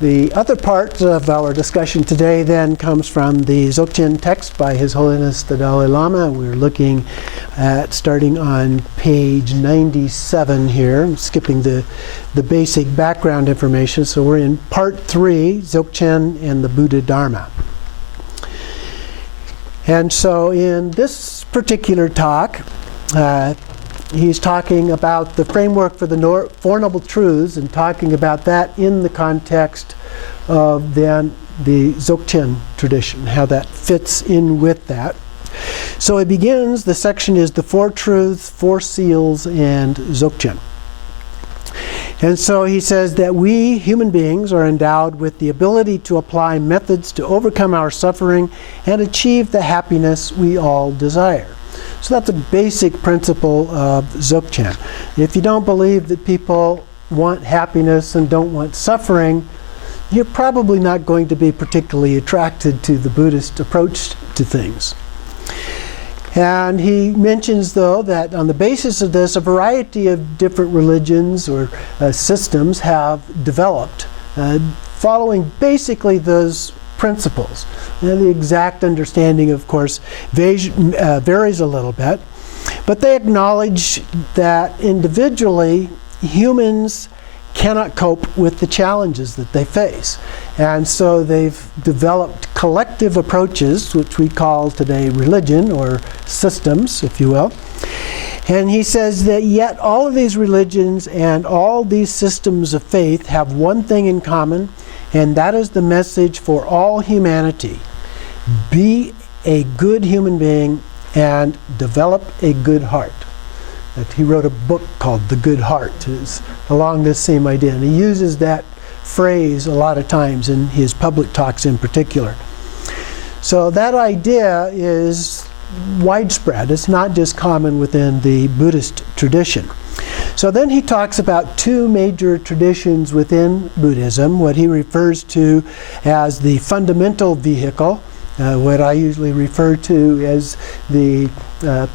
The other part of our discussion today then comes from the Dzogchen text by His Holiness the Dalai Lama. We're looking at starting on page 97 here. I'm skipping the basic background information. So we're in part 3, Dzogchen and the Buddha Dharma. And so in this particular talk, he's talking about the framework for the Four Noble Truths and talking about that in the context of then the Dzogchen tradition, how that fits in with that. So it begins, the section is the Four Truths, Four Seals, and Dzogchen. And so he says that we human beings are endowed with the ability to apply methods to overcome our suffering and achieve the happiness we all desire. So that's a basic principle of Dzogchen. If you don't believe that people want happiness and don't want suffering, you're probably not going to be particularly attracted to the Buddhist approach to things. And he mentions, though, that on the basis of this, a variety of different religions or systems have developed, following basically those principles. And the exact understanding, of course, varies a little bit, but they acknowledge that individually humans cannot cope with the challenges that they face. And so they've developed collective approaches, which we call today religion, or systems, if you will. And he says that yet all of these religions and all these systems of faith have one thing in common, and that is the message for all humanity. Be a good human being and develop a good heart. He wrote a book called The Good Heart. It's along this same idea. And he uses that phrase a lot of times in his public talks in particular. So that idea is widespread. It's not just common within the Buddhist tradition. So then he talks about two major traditions within Buddhism, what he refers to as the fundamental vehicle, what I usually refer to as the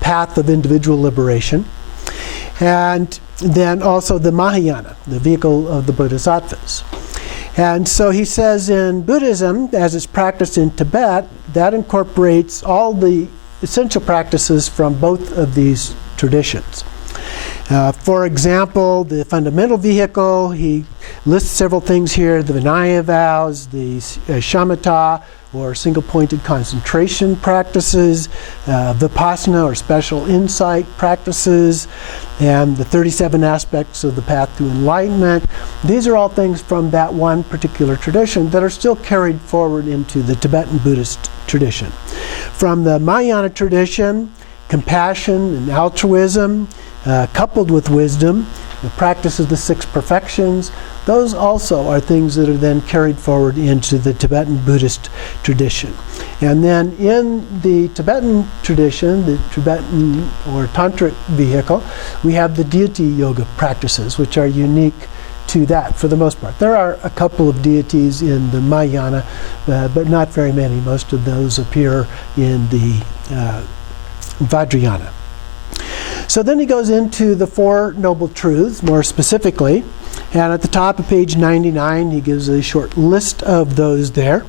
path of individual liberation, and then also the Mahayana, the vehicle of the Bodhisattvas. And so he says in Buddhism, as it's practiced in Tibet, that incorporates all the essential practices from both of these traditions. For example, the fundamental vehicle, he lists several things here: the Vinaya vows, the shamatha, or single-pointed concentration practices, vipassana, or special insight practices, and the 37 aspects of the path to enlightenment. These are all things from that one particular tradition that are still carried forward into the Tibetan Buddhist tradition. From the Mahayana tradition, compassion and altruism, coupled with wisdom, the practice of the six perfections, those also are things that are then carried forward into the Tibetan Buddhist tradition. And then in the Tibetan tradition, the Tibetan or Tantric vehicle, we have the deity yoga practices, which are unique to that for the most part. There are a couple of deities in the Mahayana, but not very many. Most of those appear in the Vajrayana. So then he goes into the Four Noble Truths more specifically. And at the top of page 99, he gives a short list of those there.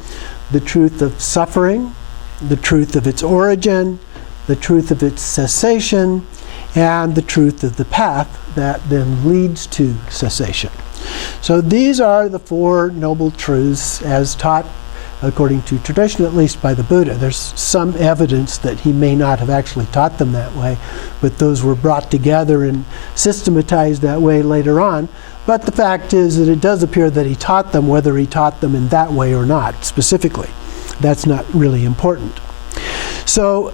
The truth of suffering, the truth of its origin, the truth of its cessation, and the truth of the path that then leads to cessation. So these are the Four Noble Truths as taught, according to tradition, at least by the Buddha. There's some evidence that he may not have actually taught them that way, but those were brought together and systematized that way later on. But the fact is that it does appear that he taught them, whether he taught them in that way or not, specifically. That's not really important. So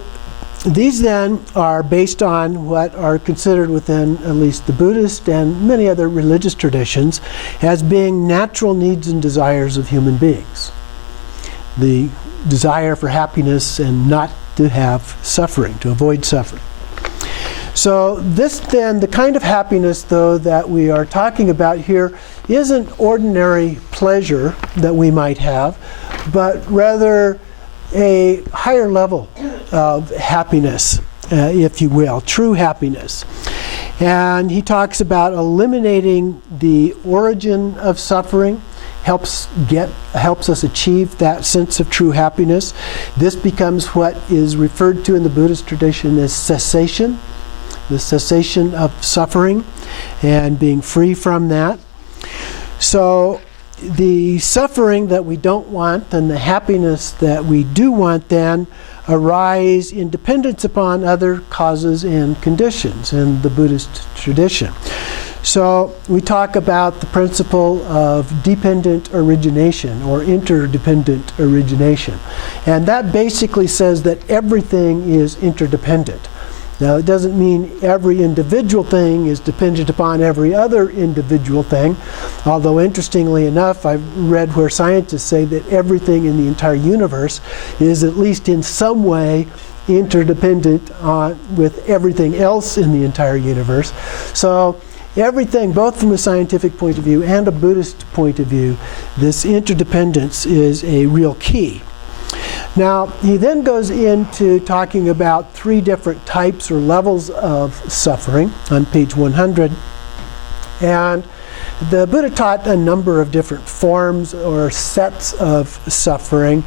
these then are based on what are considered within at least the Buddhist and many other religious traditions as being natural needs and desires of human beings. The desire for happiness and not to have suffering, to avoid suffering. So this then, the kind of happiness though that we are talking about here isn't ordinary pleasure that we might have, but rather a higher level of happiness, if you will, true happiness. And he talks about eliminating the origin of suffering helps us achieve that sense of true happiness. This becomes what is referred to in the Buddhist tradition as cessation, the cessation of suffering and being free from that. So the suffering that we don't want and the happiness that we do want then arise in dependence upon other causes and conditions in the Buddhist tradition. So we talk about the principle of dependent origination or interdependent origination. And that basically says that everything is interdependent. Now, it doesn't mean every individual thing is dependent upon every other individual thing, although interestingly enough, I've read where scientists say that everything in the entire universe is at least in some way interdependent with everything else in the entire universe. So everything, both from a scientific point of view and a Buddhist point of view, this interdependence is a real key. Now, he then goes into talking about 3 different types or levels of suffering on page 100. And the Buddha taught a number of different forms or sets of suffering.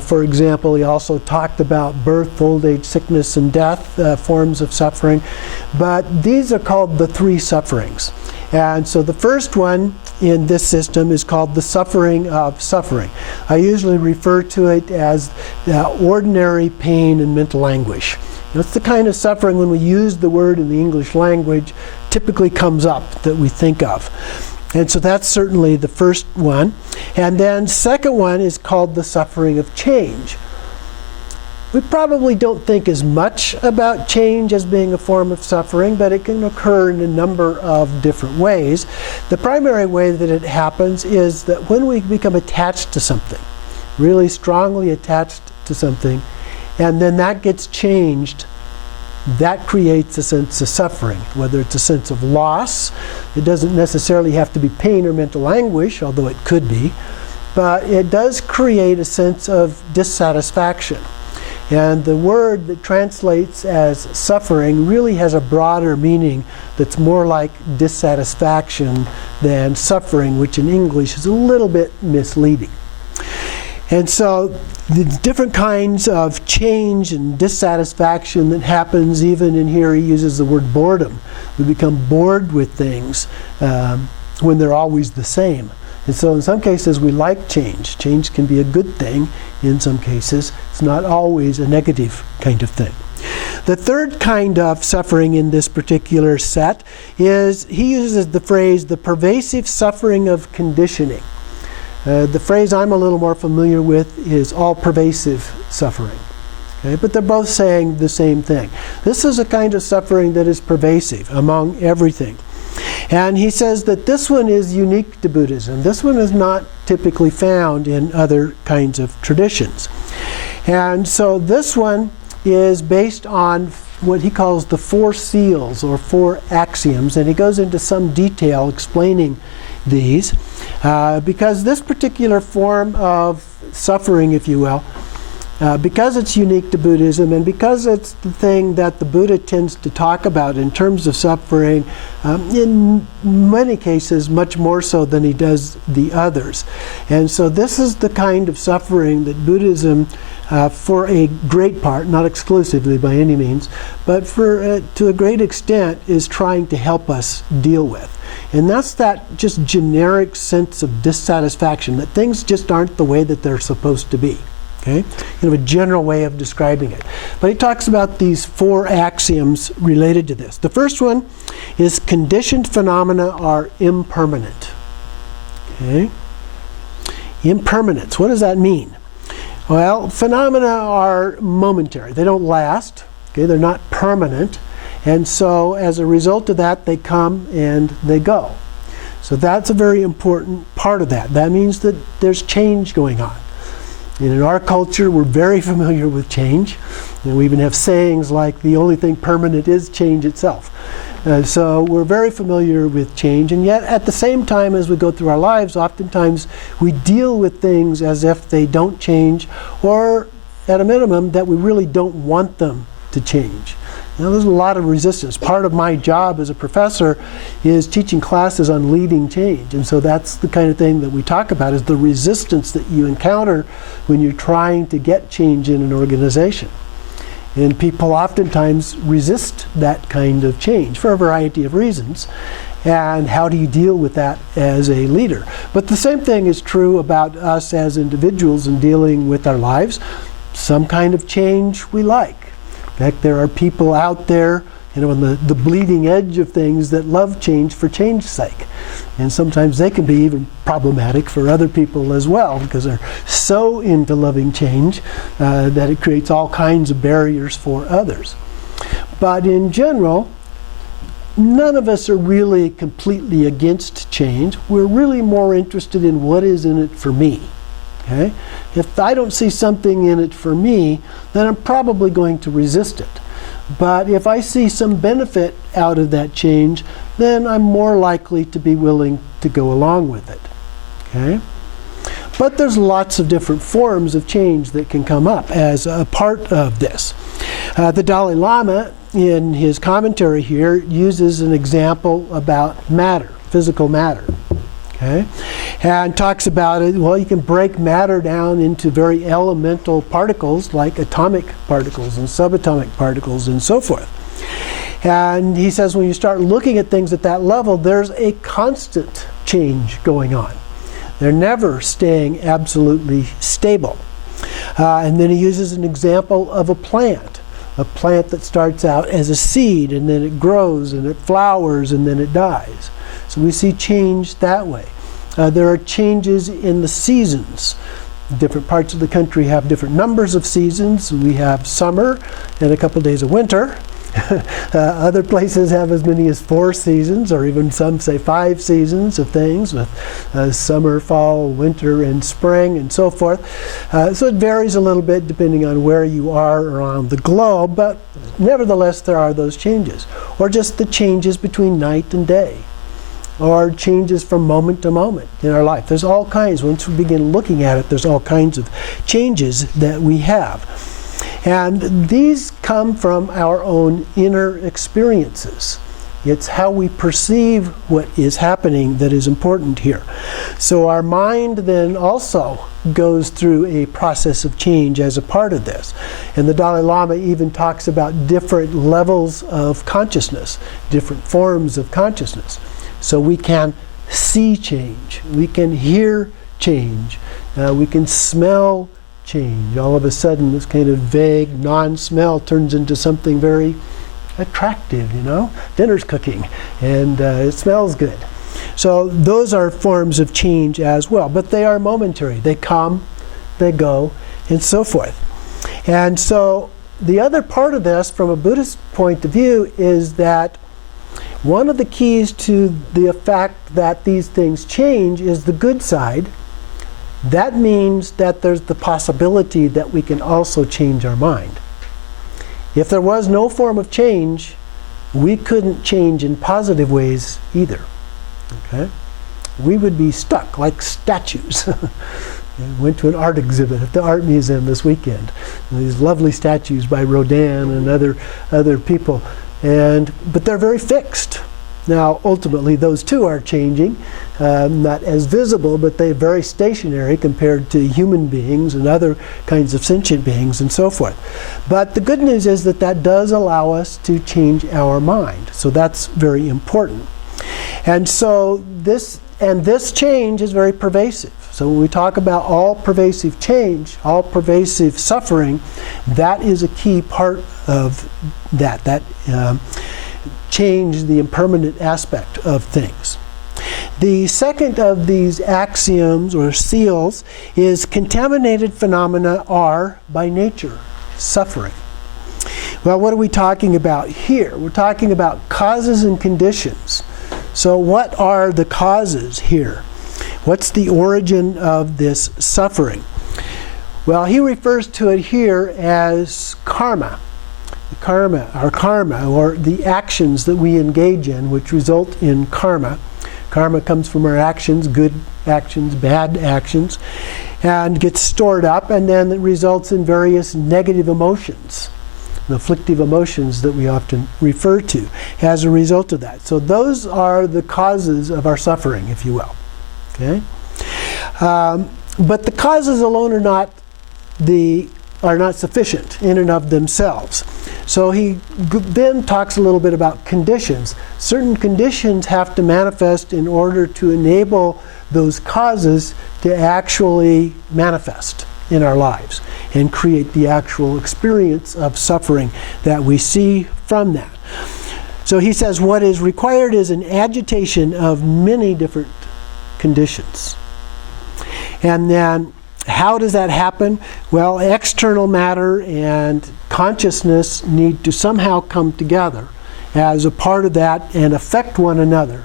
For example, he also talked about birth, old age, sickness, and death, forms of suffering. But these are called the 3 sufferings. And so the first one in this system is called the suffering of suffering. I usually refer to it as ordinary pain and mental anguish. That's the kind of suffering, when we use the word in the English language, typically comes up that we think of. And so that's certainly the first one. And then second one is called the suffering of change. We probably don't think as much about change as being a form of suffering, but it can occur in a number of different ways. The primary way that it happens is that when we become attached to something, really strongly attached to something, and then that gets changed, that creates a sense of suffering, whether it's a sense of loss. It doesn't necessarily have to be pain or mental anguish, although it could be, but it does create a sense of dissatisfaction. And the word that translates as suffering really has a broader meaning that's more like dissatisfaction than suffering, which in English is a little bit misleading. And so the different kinds of change and dissatisfaction that happens, even in here he uses the word boredom. We become bored with things when they're always the same. And so in some cases we like change. Change can be a good thing in some cases. It's not always a negative kind of thing. The third kind of suffering in this particular set is, he uses the phrase, the pervasive suffering of conditioning. The phrase I'm a little more familiar with is all-pervasive suffering. Okay? But they're both saying the same thing. This is a kind of suffering that is pervasive among everything. And he says that this one is unique to Buddhism. This one is not typically found in other kinds of traditions. And so this one is based on what he calls the 4 seals or 4 axioms, and he goes into some detail explaining these, because this particular form of suffering, if you will, because it's unique to Buddhism and because it's the thing that the Buddha tends to talk about in terms of suffering, in many cases much more so than he does the others. And so this is the kind of suffering that Buddhism, for a great part, not exclusively by any means, but to a great extent is trying to help us deal with. And that's that just generic sense of dissatisfaction, that things just aren't the way that they're supposed to be. Okay? Kind of a general way of describing it. But he talks about these 4 axioms related to this. The first one is conditioned phenomena are impermanent. Okay? Impermanence. What does that mean? Well, phenomena are momentary. They don't last. Okay? They're not permanent. And so as a result of that, they come and they go. So that's a very important part of that. That means that there's change going on. And in our culture, we're very familiar with change. And we even have sayings like, the only thing permanent is change itself. So we're very familiar with change. And yet, at the same time as we go through our lives, oftentimes we deal with things as if they don't change, or at a minimum, that we really don't want them to change. There's a lot of resistance. Part of my job as a professor is teaching classes on leading change. And so that's the kind of thing that we talk about, is the resistance that you encounter when you're trying to get change in an organization. And people oftentimes resist that kind of change for a variety of reasons. And how do you deal with that as a leader? But the same thing is true about us as individuals in dealing with our lives. Some kind of change we like. In fact, there are people out there, on the bleeding edge of things that love change for change's sake. And sometimes they can be even problematic for other people as well, because they're so into loving change that it creates all kinds of barriers for others. But in general, none of us are really completely against change. We're really more interested in what is in it for me. Okay? If I don't see something in it for me, then I'm probably going to resist it. But if I see some benefit out of that change, then I'm more likely to be willing to go along with it. Okay? But there's lots of different forms of change that can come up as a part of this. The Dalai Lama, in his commentary here, uses an example about matter, physical matter. Okay? And talks about it, well, you can break matter down into very elemental particles like atomic particles and subatomic particles and so forth. And he says when you start looking at things at that level, there's a constant change going on. They're never staying absolutely stable. And then he uses an example of a plant that starts out as a seed, and then it grows and it flowers and then it dies. So we see change that way. There are changes in the seasons. Different parts of the country have different numbers of seasons. We have summer and a couple days of winter. Other places have as many as 4 seasons, or even some say 5 seasons of things, with summer, fall, winter, and spring, and so forth. So it varies a little bit depending on where you are around the globe, but nevertheless there are those changes. Or just the changes between night and day, or changes from moment to moment in our life. There's all kinds. Once we begin looking at it, there's all kinds of changes that we have. And these come from our own inner experiences. It's how we perceive what is happening that is important here. So our mind then also goes through a process of change as a part of this. And the Dalai Lama even talks about different levels of consciousness, different forms of consciousness. So we can see change, we can hear change, we can smell change. All of a sudden this kind of vague non-smell turns into something very attractive, Dinner's cooking and it smells good. So those are forms of change as well, but they are momentary. They come, they go, and so forth. And so the other part of this from a Buddhist point of view is that one of the keys to the fact that these things change is the good side. That means that there's the possibility that we can also change our mind. If there was no form of change, we couldn't change in positive ways either. Okay? We would be stuck like statues. I went to an art exhibit at the art museum this weekend. These lovely statues by Rodin and other people. But they're very fixed. Now, ultimately, those too are changing, not as visible, but they're very stationary compared to human beings and other kinds of sentient beings and so forth. But the good news is that that does allow us to change our mind. So that's very important. And so this change is very pervasive. So when we talk about all pervasive change, all pervasive suffering, that is a key part of that change, the impermanent aspect of things. The second of these axioms or seals is contaminated phenomena are by nature suffering. Well, what are we talking about here? We're talking about causes and conditions. So what are the causes here? What's the origin of this suffering? Well, he refers to it here as karma. Karma, or the actions that we engage in, which result in karma. Karma comes from our actions, good actions, bad actions, and gets stored up, and then it results in various negative emotions. the afflictive emotions that we often refer to as a result of that. So those are the causes of our suffering, if you will. Okay? But the causes alone are not sufficient in and of themselves. So he then talks a little bit about conditions. Certain conditions have to manifest in order to enable those causes to actually manifest in our lives and create the actual experience of suffering that we see from that. So he says what is required is an agitation of many different conditions. And then how does that happen? Well, external matter and consciousness need to somehow come together as a part of that and affect one another.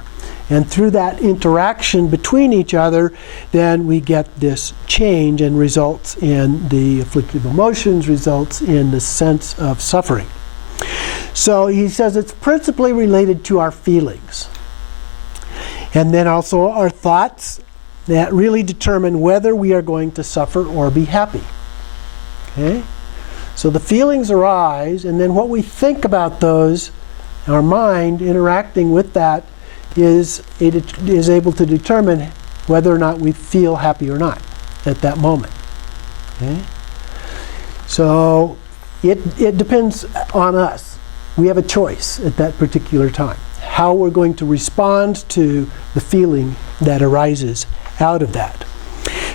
And through that interaction between each other, then we get this change and results in the afflictive emotions, results in the sense of suffering. So he says it's principally related to our feelings. And then also our thoughts that really determine whether we are going to suffer or be happy. Okay? So the feelings arise, and then what we think about those, our mind interacting with that, is able to determine whether or not we feel happy or not at that moment. Okay? So it depends on us. We have a choice at that particular time, how we're going to respond to the feeling that arises out of that.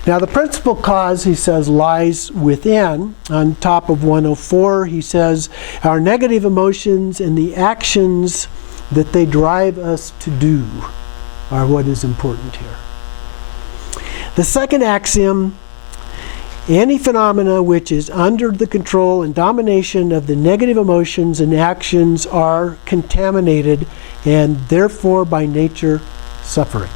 Now the principal cause, he says, lies within. On top of 104, he says, our negative emotions and the actions that they drive us to do are what is important here. The second axiom, any phenomena which is under the control and domination of the negative emotions and actions are contaminated and therefore by nature suffering.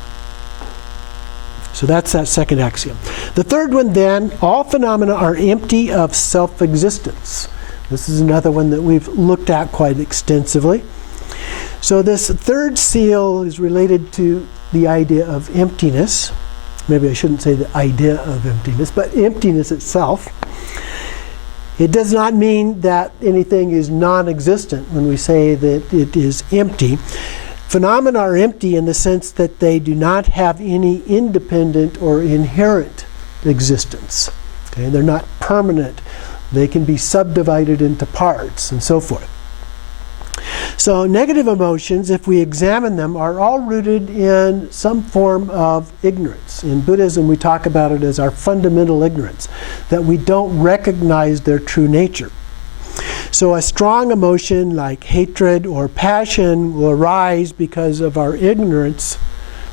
So that's that second axiom. The third one then, all phenomena are empty of self-existence. This is another one that we've looked at quite extensively. So this third seal is related to the idea of emptiness. Maybe I shouldn't say the idea of emptiness, but emptiness itself. It does not mean that anything is non-existent when we say that it is empty. Phenomena are empty in the sense that they do not have any independent or inherent existence. Okay? They're not permanent. They can be subdivided into parts and so forth. So negative emotions, if we examine them, are all rooted in some form of ignorance. In Buddhism, we talk about it as our fundamental ignorance, that we don't recognize their true nature. So a strong emotion like hatred or passion will arise because of our ignorance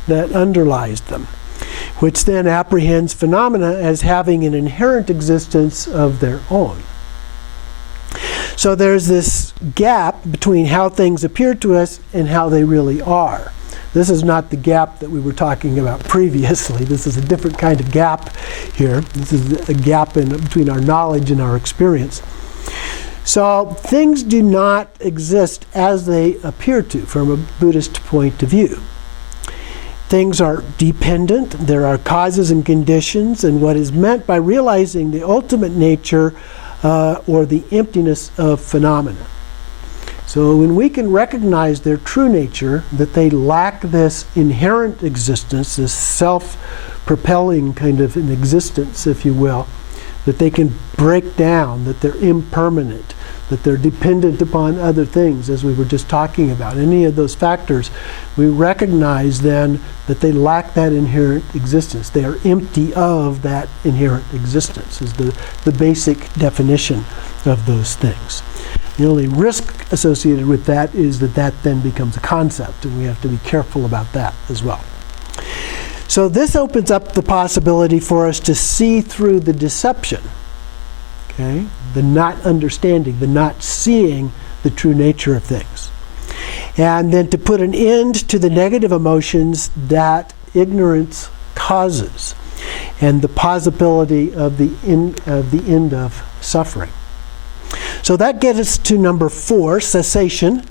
that underlies them, which then apprehends phenomena as having an inherent existence of their own. So there's this gap between how things appear to us and how they really are. This is not the gap that we were talking about previously. This is a different kind of gap here. This is a gap between our knowledge and our experience. So things do not exist as they appear to from a Buddhist point of view. Things are dependent. There are causes and conditions, and what is meant by realizing the ultimate nature or the emptiness of phenomena. So when we can recognize their true nature, that they lack this inherent existence, this self-propelling kind of an existence, if you will, that they can break down, that they're impermanent, that they're dependent upon other things, as we were just talking about. Any of those factors, we recognize then that they lack that inherent existence. They are empty of that inherent existence, is the basic definition of those things. The only risk associated with that is that that then becomes a concept, and we have to be careful about that as well. So this opens up the possibility for us to see through the deception, okay? The not understanding, the not seeing the true nature of things. And then to put an end to the negative emotions that ignorance causes, and the possibility of the end of suffering. So that gets us to number 4, cessation.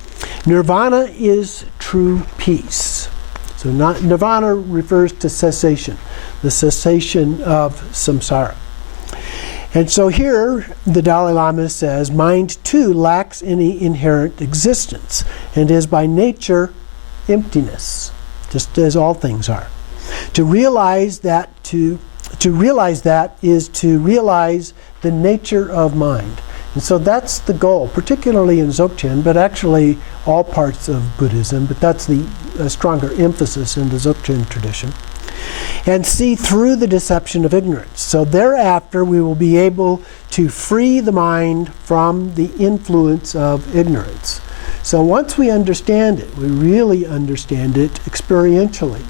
Nirvana is true peace. So nirvana refers to cessation, the cessation of samsara. And so here, the Dalai Lama says, mind too lacks any inherent existence and is by nature emptiness, just as all things are. To realize that is to realize the nature of mind. And so that's the goal, particularly in Dzogchen, but actually all parts of Buddhism, but that's the stronger emphasis in the Dzogchen tradition. And see through the deception of ignorance. So thereafter we will be able to free the mind from the influence of ignorance. So once we understand it, we really understand it experientially,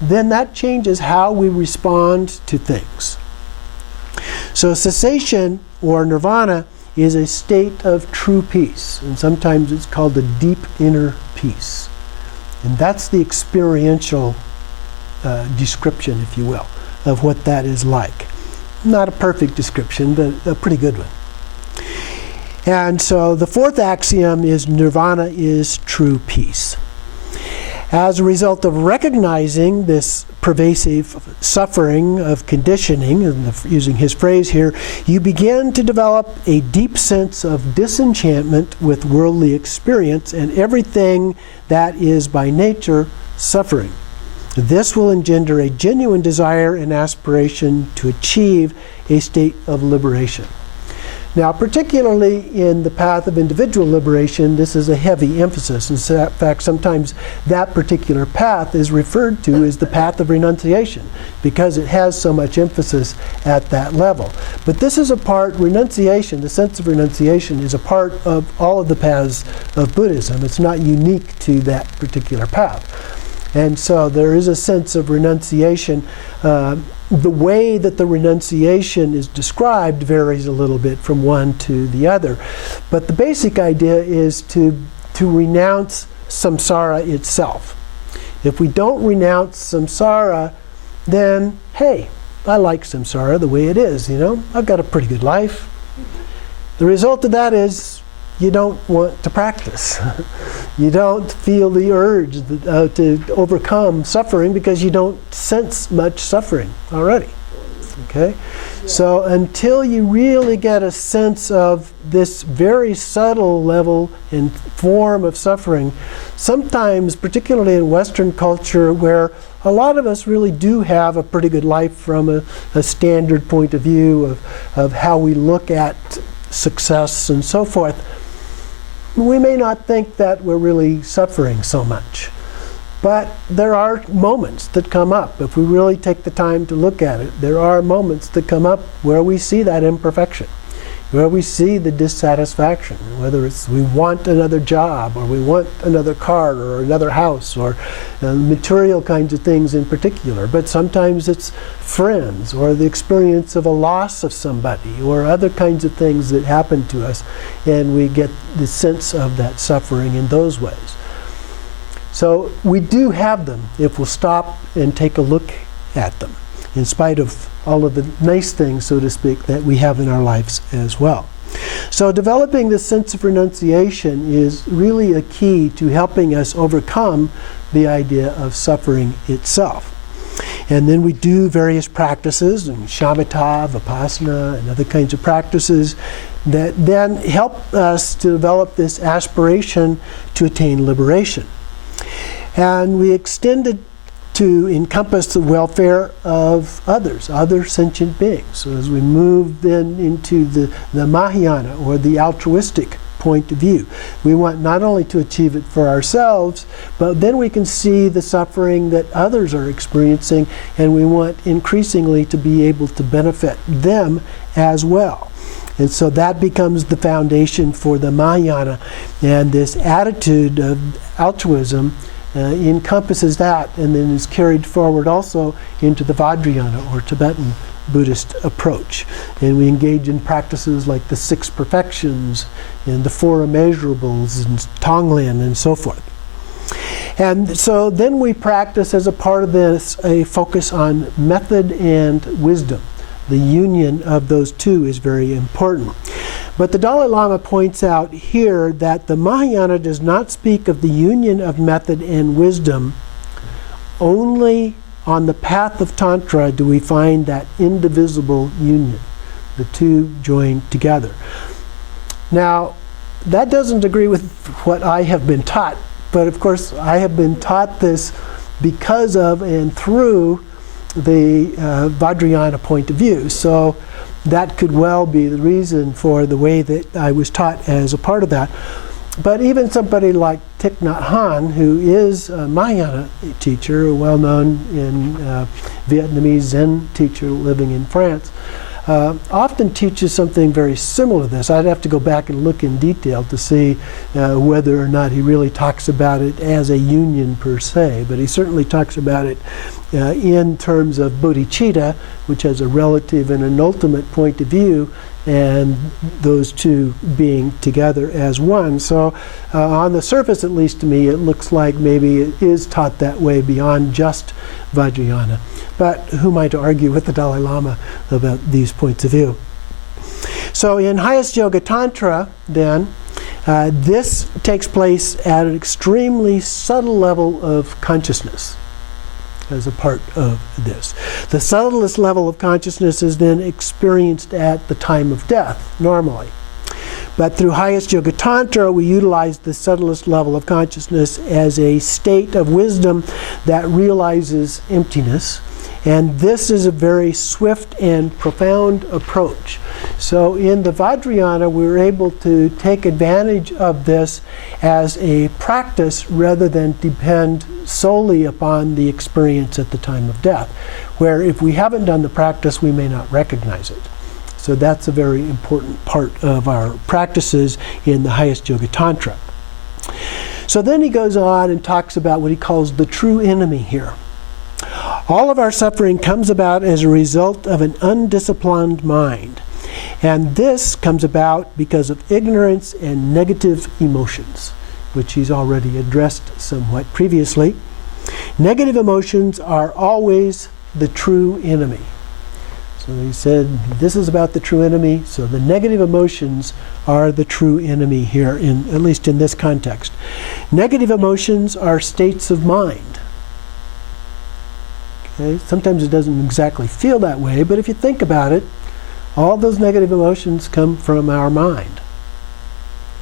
then that changes how we respond to things. So cessation, or nirvana, is a state of true peace, and sometimes it's called the deep inner peace. And that's the experiential description, if you will, of what that is like. Not a perfect description, but a pretty good one. And so the fourth axiom is nirvana is true peace. As a result of recognizing this pervasive suffering of conditioning, and using his phrase here, you begin to develop a deep sense of disenchantment with worldly experience and everything that is by nature suffering. This will engender a genuine desire and aspiration to achieve a state of liberation. Now, particularly in the path of individual liberation, this is a heavy emphasis. In fact, sometimes that particular path is referred to as the path of renunciation because it has so much emphasis at that level. But this is a part, renunciation, the sense of renunciation, is a part of all of the paths of Buddhism. It's not unique to that particular path. And so there is a sense of renunciation. The way that the renunciation is described varies a little bit from one to the other. But the basic idea is to renounce samsara itself. If we don't renounce samsara, then, hey, I like samsara the way it is, you know? I've got a pretty good life. The result of that is you don't want to practice. You don't feel the urge to overcome suffering because you don't sense much suffering already. Okay? So until you really get a sense of this very subtle level and form of suffering, sometimes, particularly in Western culture, where a lot of us really do have a pretty good life from a standard point of view of how we look at success and so forth, we may not think that we're really suffering so much. But there are moments that come up. If we really take the time to look at it, there are moments that come up where we see that imperfection, where we see the dissatisfaction, whether it's we want another job, or we want another car, or another house, or material kinds of things in particular. But sometimes it's friends, or the experience of a loss of somebody, or other kinds of things that happen to us, and we get the sense of that suffering in those ways. So we do have them if we'll stop and take a look at them, in spite of all of the nice things, so to speak, that we have in our lives as well. So developing this sense of renunciation is really a key to helping us overcome the idea of suffering itself. And then we do various practices, and shamatha, vipassana, and other kinds of practices that then help us to develop this aspiration to attain liberation. And we extend it to encompass the welfare of others, other sentient beings. So as we move then into the Mahayana, or the altruistic point of view, we want not only to achieve it for ourselves, but then we can see the suffering that others are experiencing, and we want increasingly to be able to benefit them as well. And so that becomes the foundation for the Mahayana, and this attitude of altruism encompasses that, and then is carried forward also into the Vajrayana, or Tibetan Buddhist approach. And we engage in practices like the 6 perfections and the 4 immeasurables and Tonglen and so forth. And so then we practice, as a part of this, a focus on method and wisdom. The union of those two is very important. But the Dalai Lama points out here that the Mahayana does not speak of the union of method and wisdom. Only on the path of Tantra do we find that indivisible union. the two joined together. Now, that doesn't agree with what I have been taught, but of course I have been taught this because of and through the Vajrayana point of view. So that could well be the reason for the way that I was taught as a part of that. But even somebody like Thich Nhat Hanh, who is a Mahayana teacher, a well-known Vietnamese Zen teacher living in France, often teaches something very similar to this. I'd have to go back and look in detail to see whether or not he really talks about it as a union per se, but he certainly talks about it in terms of bodhicitta, which has a relative and an ultimate point of view, and those two being together as one. So on the surface, at least to me, it looks like maybe it is taught that way beyond just Vajrayana. But who am I to argue with the Dalai Lama about these points of view? So in Highest Yoga Tantra, then, this takes place at an extremely subtle level of consciousness as a part of this. The subtlest level of consciousness is then experienced at the time of death, normally. But through Highest Yoga Tantra, we utilize the subtlest level of consciousness as a state of wisdom that realizes emptiness. And this is a very swift and profound approach. So in the Vajrayana, we're able to take advantage of this as a practice rather than depend solely upon the experience at the time of death, where if we haven't done the practice, we may not recognize it. So that's a very important part of our practices in the Highest Yoga Tantra. So then he goes on and talks about what he calls the true enemy here. All of our suffering comes about as a result of an undisciplined mind. And this comes about because of ignorance and negative emotions, which he's already addressed somewhat previously. Negative emotions are always the true enemy. So he said, this is about the true enemy, so the negative emotions are the true enemy here, at least in this context. Negative emotions are states of mind. Okay? Sometimes it doesn't exactly feel that way, but if you think about it, all those negative emotions come from our mind.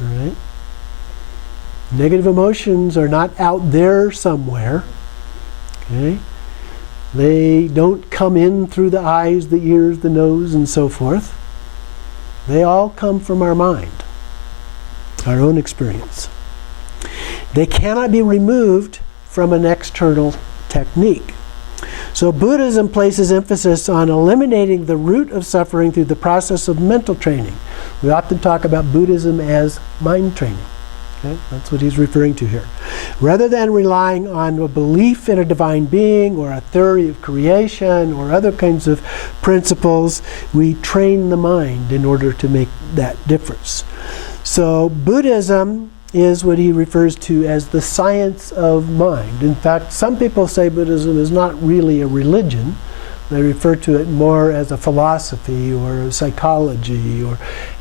All right? Negative emotions are not out there somewhere. Okay? They don't come in through the eyes, the ears, the nose, and so forth. They all come from our mind, our own experience. They cannot be removed from an external technique. So Buddhism places emphasis on eliminating the root of suffering through the process of mental training. We often talk about Buddhism as mind training. Okay? That's what he's referring to here. Rather than relying on a belief in a divine being or a theory of creation or other kinds of principles, we train the mind in order to make that difference. So Buddhism is what he refers to as the science of mind. In fact, some people say Buddhism is not really a religion. They refer to it more as a philosophy or a psychology,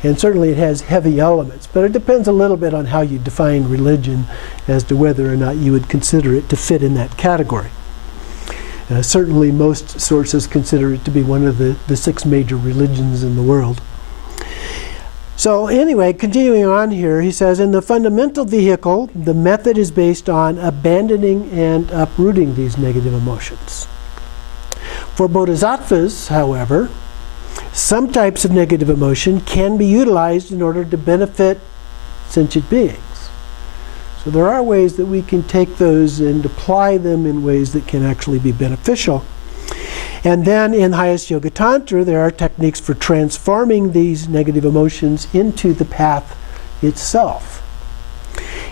and certainly it has heavy elements. But it depends a little bit on how you define religion as to whether or not you would consider it to fit in that category. Certainly most sources consider it to be one of the 6 major religions in the world. So anyway, continuing on here, he says, in the fundamental vehicle, the method is based on abandoning and uprooting these negative emotions. For bodhisattvas, however, some types of negative emotion can be utilized in order to benefit sentient beings. So there are ways that we can take those and apply them in ways that can actually be beneficial. And then in Highest Yoga Tantra, there are techniques for transforming these negative emotions into the path itself.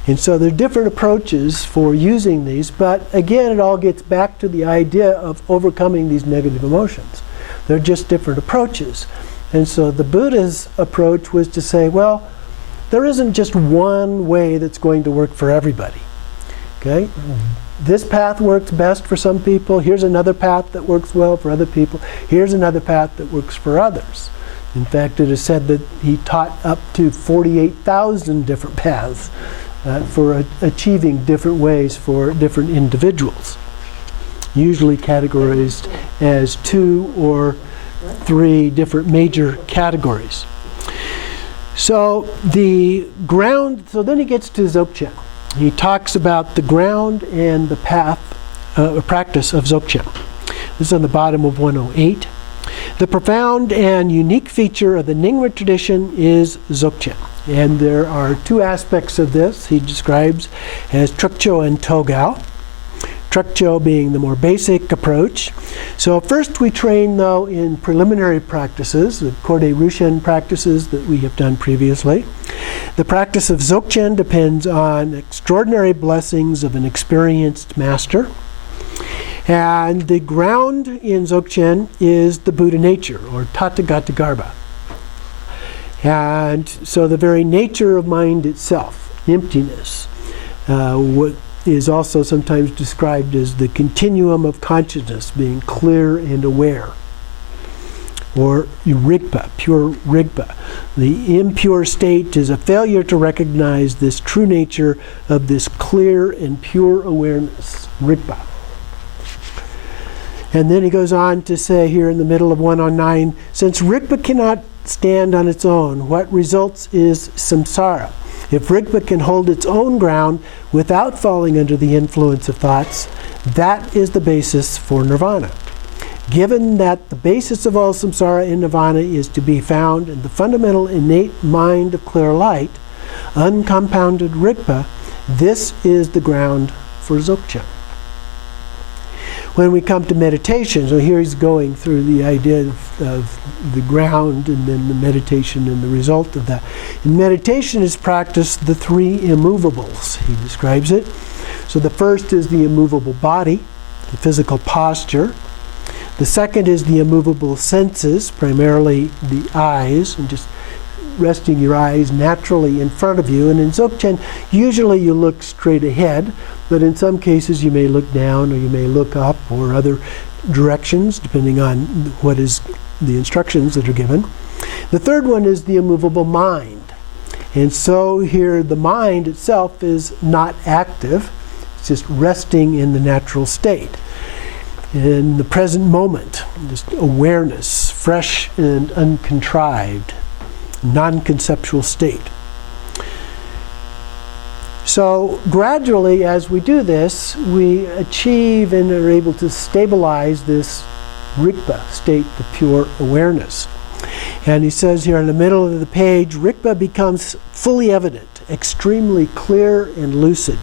And so there are different approaches for using these, but again, it all gets back to the idea of overcoming these negative emotions. They're just different approaches. And so the Buddha's approach was to say, well, there isn't just one way that's going to work for everybody. Okay? This path works best for some people. Here's another path that works well for other people. Here's another path that works for others. In fact, it is said that he taught up to 48,000 different paths for achieving different ways for different individuals, usually categorized as 2 or three different major categories. So the ground, so then he gets to Dzogchen. He talks about the ground and the path, practice of Dzogchen. This is on the bottom of 108. The profound and unique feature of the Nyingma tradition is Dzogchen. And there are two aspects of this he describes as Trekcho and Togao. Trekcho being the more basic approach. So first we train, though, in preliminary practices, the Korde Rushen practices that we have done previously. The practice of Dzogchen depends on extraordinary blessings of an experienced master. And the ground in Dzogchen is the Buddha nature, or Tathagata Garbha. And so the very nature of mind itself, emptiness, what is also sometimes described as the continuum of consciousness, being clear and aware, or Rigpa, pure Rigpa. The impure state is a failure to recognize this true nature of this clear and pure awareness, Rigpa. And then he goes on to say here in the middle of 109, since Rigpa cannot stand on its own, what results is samsara. If Rigpa can hold its own ground without falling under the influence of thoughts, that is the basis for nirvana. Given that the basis of all samsara in nirvana is to be found in the fundamental innate mind of clear light, uncompounded Rigpa, this is the ground for Dzogchen. When we come to meditation, so here he's going through the idea of the ground and then the meditation and the result of that. In meditation is practiced the three immovables, he describes it. So the first is the immovable body, the physical posture. The second is the immovable senses, primarily the eyes, and just resting your eyes naturally in front of you. And in Dzogchen, usually you look straight ahead, but in some cases you may look down or you may look up or other directions, depending on what is the instructions that are given. The third one is the immovable mind. And so here the mind itself is not active, it's just resting in the natural state. In the present moment, just awareness, fresh and uncontrived, non-conceptual state. So gradually, as we do this, we achieve and are able to stabilize this Rigpa state, the pure awareness. And he says here in the middle of the page, Rigpa becomes fully evident, extremely clear and lucid,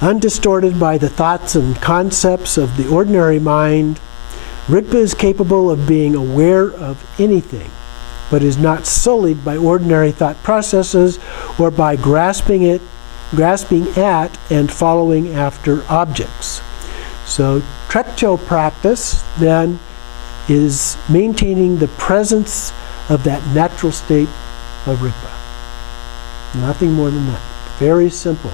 undistorted by the thoughts and concepts of the ordinary mind. Rigpa is capable of being aware of anything, but is not sullied by ordinary thought processes or by grasping at and following after objects. So Trekcho practice then is maintaining the presence of that natural state of Rigpa. Nothing more than that. Very simple.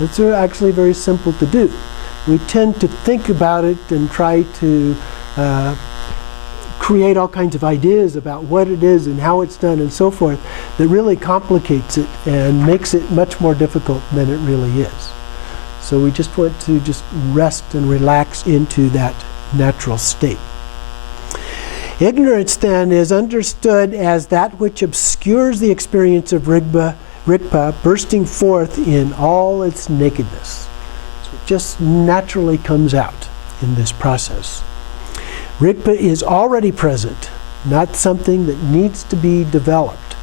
It's actually very simple to do. We tend to think about it and try to create all kinds of ideas about what it is and how it's done and so forth that really complicates it and makes it much more difficult than it really is. So we just want to just rest and relax into that natural state. Ignorance then is understood as that which obscures the experience of Rigpa bursting forth in all its nakedness. So it just naturally comes out in this process. Rigpa is already present, not something that needs to be developed.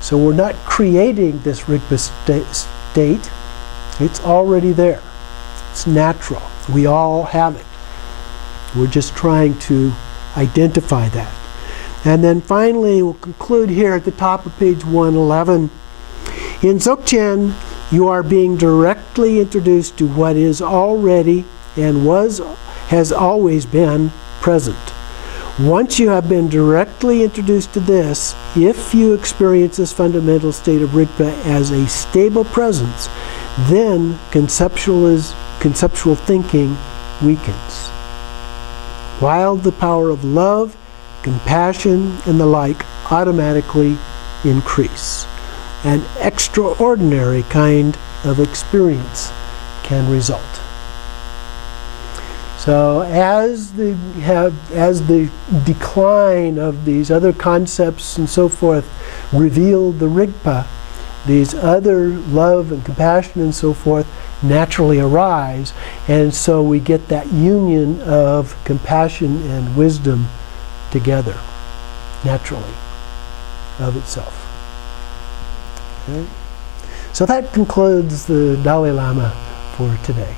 So we're not creating this Rigpa state. It's already there. It's natural. We all have it. We're just trying to identify that. And then finally, we'll conclude here at the top of page 111. In Dzogchen, you are being directly introduced to what is already and has always been present. Once you have been directly introduced to this, if you experience this fundamental state of Rigpa as a stable presence, then conceptual thinking weakens. While the power of love, compassion, and the like automatically increase. An extraordinary kind of experience can result. So as the decline of these other concepts and so forth revealed the Rigpa, these other love and compassion and so forth naturally arise, and so we get that union of compassion and wisdom together, naturally, of itself. Okay? So that concludes the Dalai Lama for today.